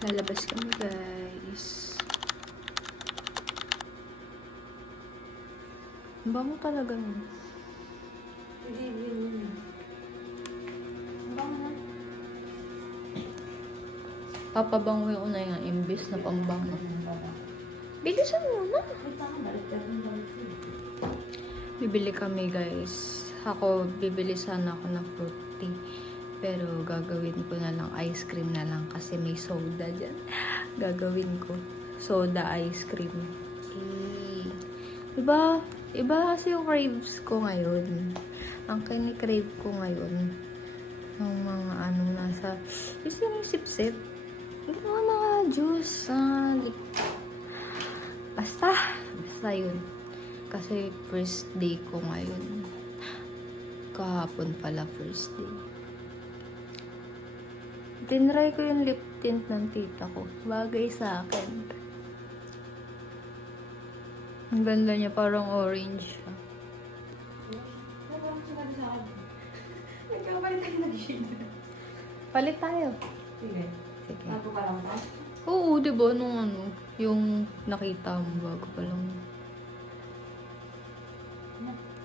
Lalabas kami, guys. Ang bango talaga nun. Hindi, yun. Ang bango na. Papabango yung una yung imbis na pambango. Bilisan mo na. Bibili kami, guys. Ako, bibili sana ako ng fruit tea. Pero gagawin ko na lang ice cream na lang kasi may soda dyan. Gagawin ko. Soda ice cream. Iba kasi yung craves ko ngayon. Ang kini-crave ko ngayon. Yung mga nasa... Gusto yung sip-sip. Hindi ko mga juice. Basta yun. Kasi first day ko ngayon. Kahapon pala first day. Tinry ko yung lip tint ng tita ko. Bagay sa akin. Ang ganda niya, parang orange siya. Nagkakapalit tayo nag-shade. Palit tayo. Sige. Sige. Bago pa lang ito? Oo, diba? Nung yung nakita mo bago pa lang.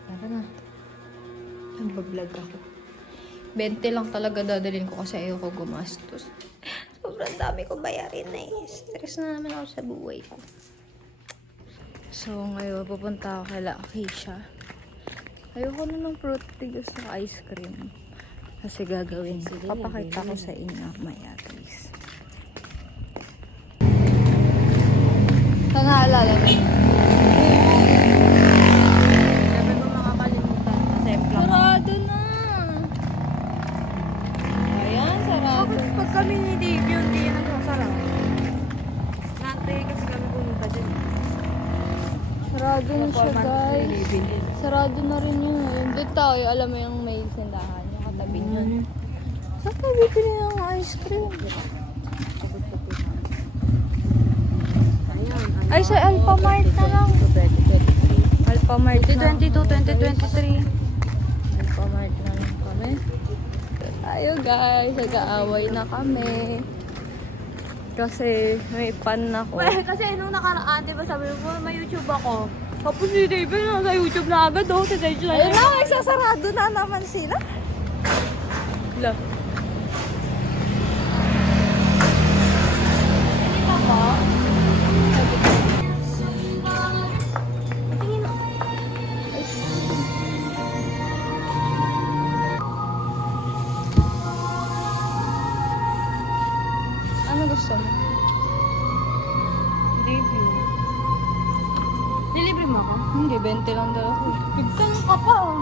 Tara na. Nagbablog ako. 20 lang talaga dadalhin ko kasi ayoko gumastos. Sobrang dami ko bayarin na eh. Stress na naman ako sa buhay ko. So, ngayon pupunta ako kay Acacia. Ayoko na ng fruit tea, gusto ko ice cream. Kasi gagawin. Papakita ko sa inyo maya, guys. Saan naalala mo? Sabi ko makakalimutan kasi sarado na. Ayan, sarado. Bakit pag kami ni Dave yun, hindi yan nagsasara? Nantay kasi kami pumunta dyan. Sarado na siya, guys. Sarado na rin yun. Doon tayo, alam mo yung may sindahan, yung katabi niyan. Saan tayo bibili ng ice cream? Ay, sa Alphamart na lang. Alphamart na. 2022, 2023. Alphamart na lang kami. So, tayo, guys. Nag-aaway na kami. Kasi may pan ako. Kasi nung nakaraan, di ba sabi mo, may YouTube ako. Tapos si David nasa YouTube na agad, oh. Si David Ayun na, magsasarado na naman sila. Look. Ano gusto mo? David. Nilibre mo ako? Hindi, 20 lang daw ako. Bigtan ka pa, oh.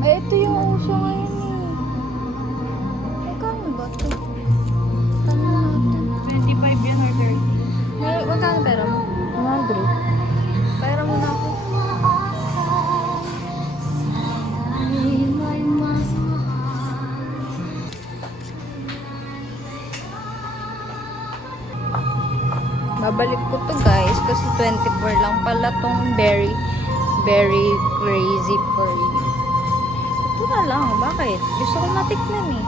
Ay, ito yung uso ngayon eh. Magkano ba ito? Ano natin? 25 yan or 30. May, magkano pera mo? 100. Pera mo na ako. Babalik ko to, guys, kasi 24 lang pala tong very crazy for you. Ito na lang, bakit? Gusto ko matikman eh.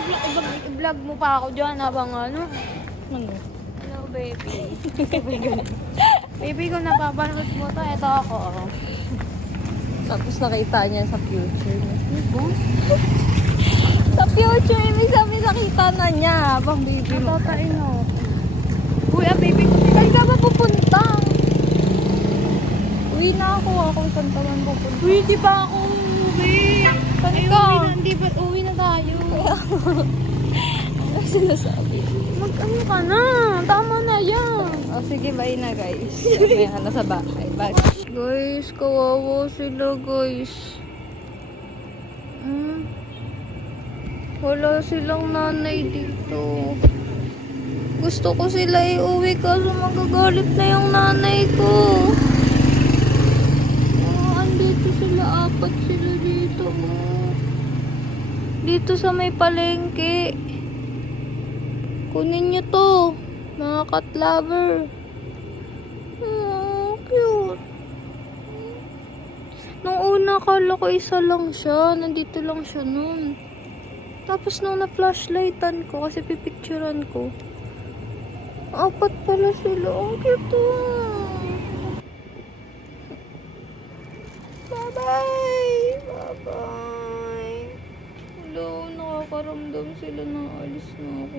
Di ba kahit i-vlog mo pa ako dyan habang ano? Ano? Hello, baby. Baby, kung napapanood mo to, eto ako. Oh. Tapos nakita niya sa future. Sa future, ibig sabihin nakita na niya habang baby mo. Natatain ako. Uy, baby ko. Saan ka ba pupunta? Uwi na ako. Ako saan ka man pupunta? Uy, di ba ako uwi? Saan Ay, ka? uwi na, di ba? Uwi na tayo. Ano sinasabi? Mag-ano ka na? Tama na yan. Oh, sige, bye na, guys. May na sa bahay. Bye. Guys, kawawa sila, guys. Wala silang nanay dito. Gusto ko sila iuwi kaso magagalit na yung nanay ko. Andito sila, 4 sila dito. Dito sa may palengke. Kunin niyo to. Mga cat lover. Oh, cute. Nung una, akala ko isa lang siya. Nandito lang siya nun. Tapos nung na-flashlightan ko, kasi pipicturean ko, 4 pala sila. Ang cute. Bye-bye! Bye-bye! Hello, nakakaramdam sila na alis na ako.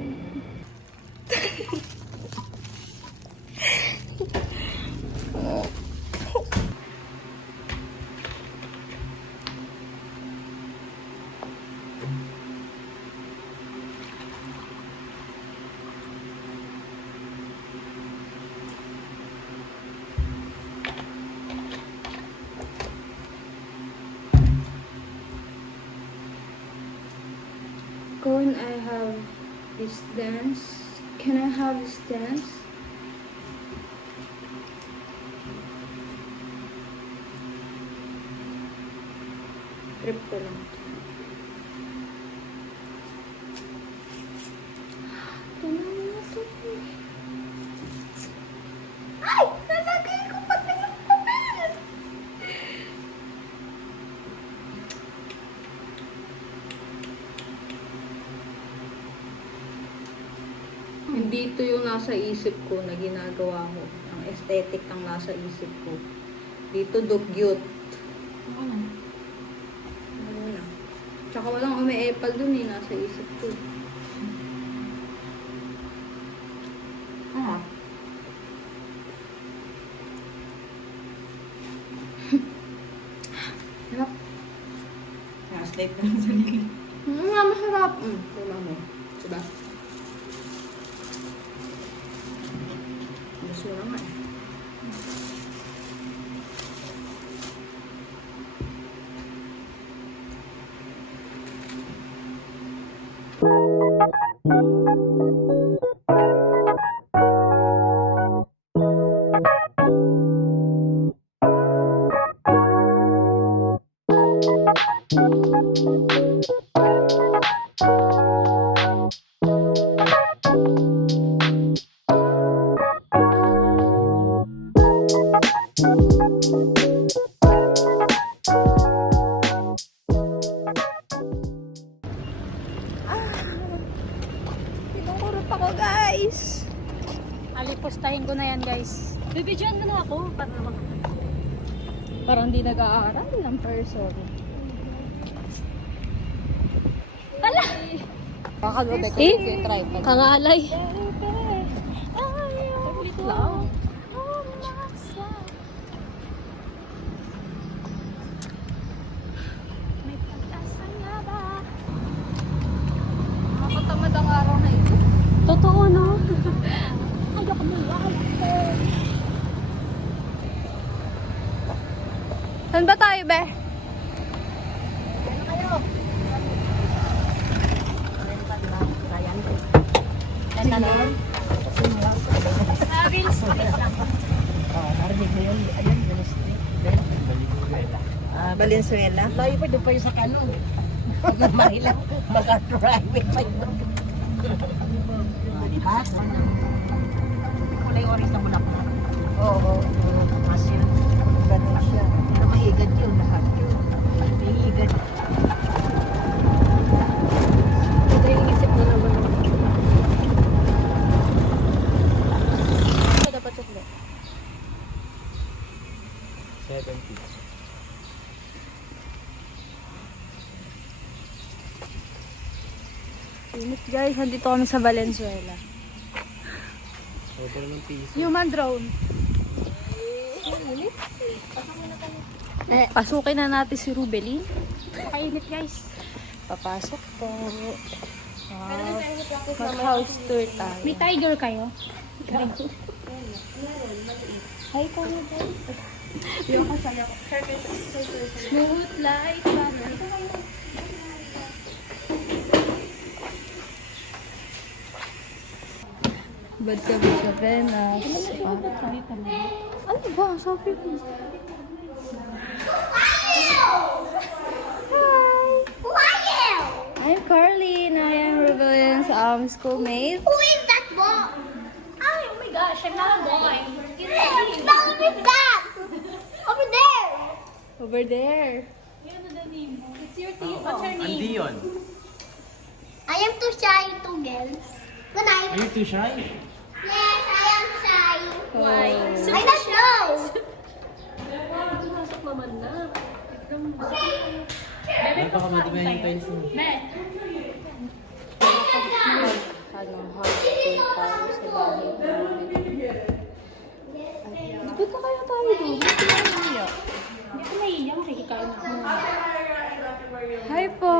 Can I have this dance? Can I have this dance? Trip ko lang. Tingnan mo ito. Ay! Nalagay ko pati yung papel! Hindi ito yung nasa isip ko na ginagawa ko. Ang aesthetic ng nasa isip ko. Dito, dugyot. Ano na? Tsaka walang umi-epal dun eh. Nasa isip ko. Ah. Harap. Translate na lang sa ligay. Nga, masarap. Diba mo? Diba? Gusto naman. Pinungurot ako, guys. Alipustahin ko na yan, guys. Bibidyoan mo na ako. Parang di nag-aaral ng person. Wala! Kakagabi ko Eh? yung tripod. Kangalay. Ulit lang. Nakakatamad ang araw na ito. Totoo, no? Ayoko mo. Saan ba tayo, be? Valenzuela. Layo pa doon pa yung sa kanon. Mahilang mag-driving pa yun. Ha? Kulay orange na mula po. Oo. Mas yun. Ganun siya. Pero mahigad yun lahat yun. Mahigad. Ito yung isip mo naman. Ito dapat ito. 70. Init, guys. Nandito kami sa Valenzuela. Sobrang ng piso. Human drone. Pasukin na natin si Rubelin. Kainit, guys. Papasok po. Mag-house tour tayo. May tiger kayo? Hi, kami ba? Smooth like butter. Bad kami sa Venice. Ano ba? Sabi ko. Hi! I'm Carly and I am Rebel yung sa schoolmate. Who is that boy? Ay, oh my gosh, I'm not a boy. Now who is that? Over there. Over there. It's your teeth. What's her name? Andy yun. I am too shy to girls. Good night. Are you too shy? Yes, I am shy. Why? I don't know. Pumasok naman na. Ano pa kami di ba yung tiles mo? Ano, household tayo sa bahay namin. Dito na kaya tayo doon. Dito na kaya. Hindi ko naiiyak, makikikain ako. Hi po!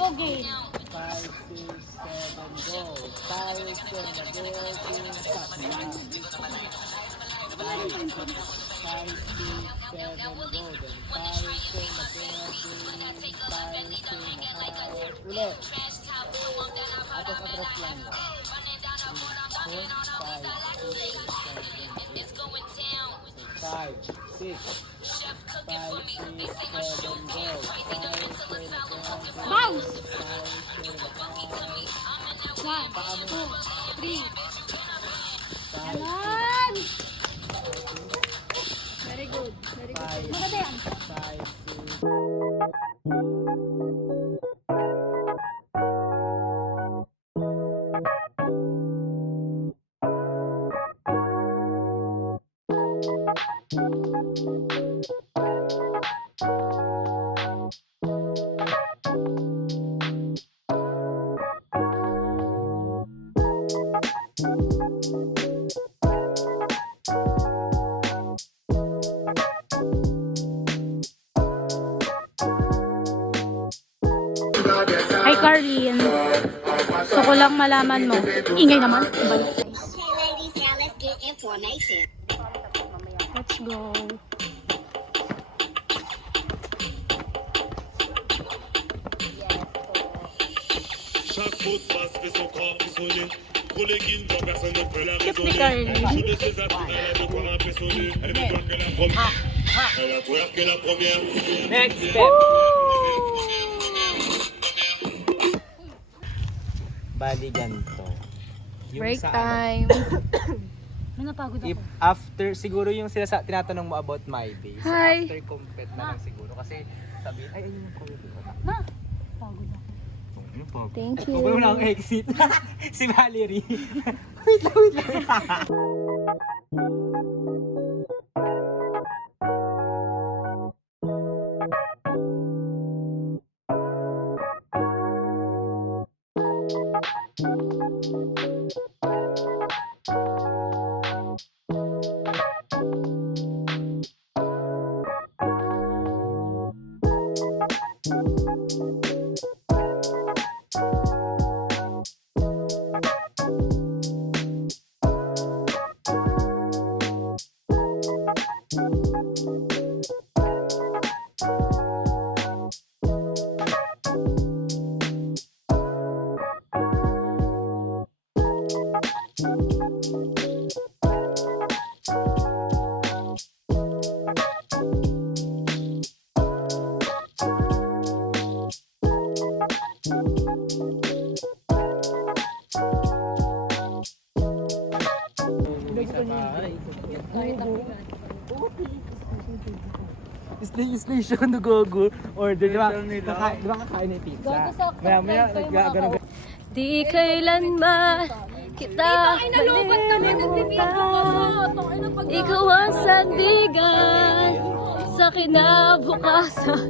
Go game. 5, 6, 7, go. Tiles in the building. Stop. 5, 6, 7, go. Then tiles in the building. Tiles in the house. Ulit. Atras lang. 5, 6, 7, go. Bounce! Tiles in the house. 1, 2, 3. Ganon! Very good. Very good. Maganda yan. 5, 6. Hi, Carlin. Gusto ko lang malaman mo. Ingay naman. Balik. Okay, ladies, now let's get information. Let's go. Chaque mot de passe fait son corps frissonner. Pour les guides, quand personne ne peut la Kiss me, raisonner. Carly. Je ne sais pas, elle a de quoi impressionner. Elle veut voir que la première. Elle a peur que la première. Next step. Bali ganito. Yung Break sa time. May napagod If ako. after, siguro yung sila sa tinatanong mo about my day. So Hi. after compete na lang siguro. Kasi sabi, ay, ayun yung COVID ko. Na, pagod ako. Ano po? Thank you. Huwag mo lang exit. Si Valerie. Wait lang. Station to Gogo. Order, di ba? Di ba kakain ng pizza? Maya, nagagano. Di kailanman kita malilimutan. Ikaw ang sandigan sa kinabukasan.